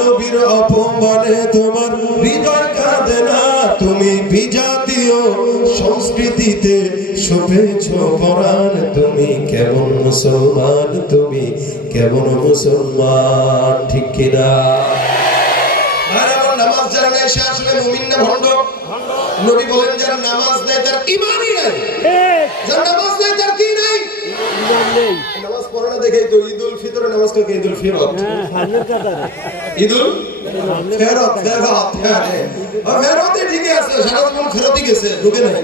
নবীর অপমানে তোমার হৃদয় কাঁদে না, তুমি বিজাতীয় সংস্কৃতিতে শোভেছ পরাণ, তুমি কেমন মুসলমান, তুমি কেমন মুসলমান, ঠিক কিনা? আর আমার নামাজ যারা নাই সে আসলে মুমিন না ভণ্ড? নবী বলেন যারা নামাজ নেয় তার ঈমানই নাই, যারা নামাজ নেয় তার কি নাই? নামাজ পড়ে না দেখেই তো ঈদুল ফিতরে নামাজ কে ঈদুল ফিরত, ঈদুল ফেরত, ফেরতে ঠিকই আছে, সারা জীবন ফেরতই গেছে, ঢুকে নাই।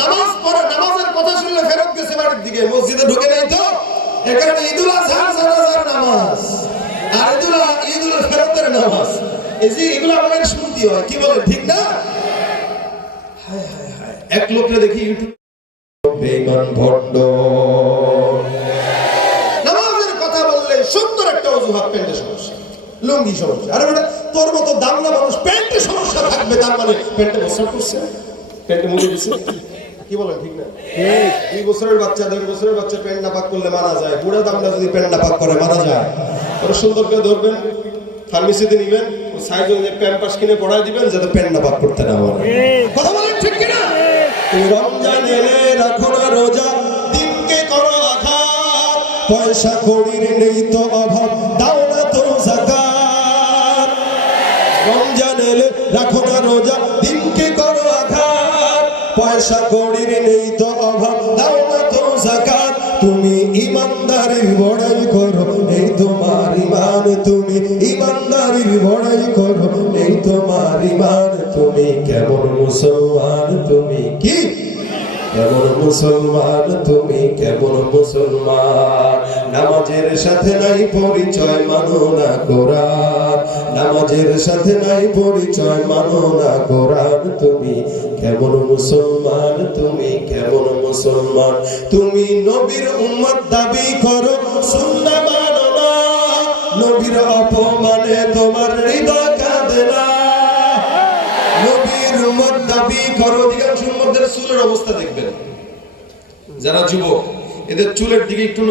নামাজ পড়ে, নামাজের কথা শুনলে ফেরত গেছে বাড়ির দিকে, মসজিদে ঢুকে নাই তো। এখানে ঈদুল আজহার জানাজার নামাজ আর ঈদুল ফেরতের নামাজ, এই যে এগুলো আমাদের শুনতে হয়, কি বলেন ঠিক না? হায় হায় হায়, এক লোককে দেখি ইউটিউব বেঈমান ভণ্ড নামাজের কথা বললে সুন্দর একটা অজুহাত, প্যান্টের সমস্যা, লুঙ্গি সমস্যা। আরে বেটা, তোর মতো দামলা মানুষ প্যান্টের সমস্যা থাকবে, তার মানে প্যান্টে বসা করছে, প্যান্টে মুড়ে দিছে, কি বলেন ঠিক না? 2 বছরের বাচ্চা 1.5 বছরের বাচ্চা প্যান্ট না পাক করলে মারা যায়, বুড়া দামলা যদি প্যান্ট না পাক করে মারা যায়। ওরা সুন্দর করে ধরবেন, ফার্মেসিতে নিবেন, সাইজ অনুযায়ী প্যাম্পাস কিনে পড়ায় দিবেন যাতে প্যান্ট না পাক করতে না পারে। কথা বলেন ঠিক কিনা? তুমি রমজান এলে রাখো না রোজা, দিনকে করো আঘাত, পয়সা কড়ির নেই তো অভাব, দাও না তো যাকাত। রমজান এলে রাখো না রোজা, দিনকে করো আঘাত, পয়সা কড়ির নেই তো অভাব, দাও না তো যাকাত। তুমি ইমানদারির বড়াই করো, এই তোমার ঈমান, তুমি ইমানদারির বড়াই করো, এই তোমার ঈমান, তুমি কেমন মুসলমান, তুমি কি কেমন মুসলমান, তুমি কেমন মুসলমান? নামাজের সাথে নাই পরিচয়, মানো না কোরআন, নামাজের সাথে নাই পরিচয়, মানো না কোরআন, তুমি কেমন মুসলমান, তুমি কেমন মুসলমান? তুমি নবীর উম্মত দাবি করো, সুন্নাহ মানো না, নবীর অপমানে তোমার হৃদয় কাঁদে না। নবীর উম্মত দাবি করো, অধিকাংশ উম্মতের চুলের অবস্থা দেখবেন, যারা যুবক এদের চুলের দিকে একটু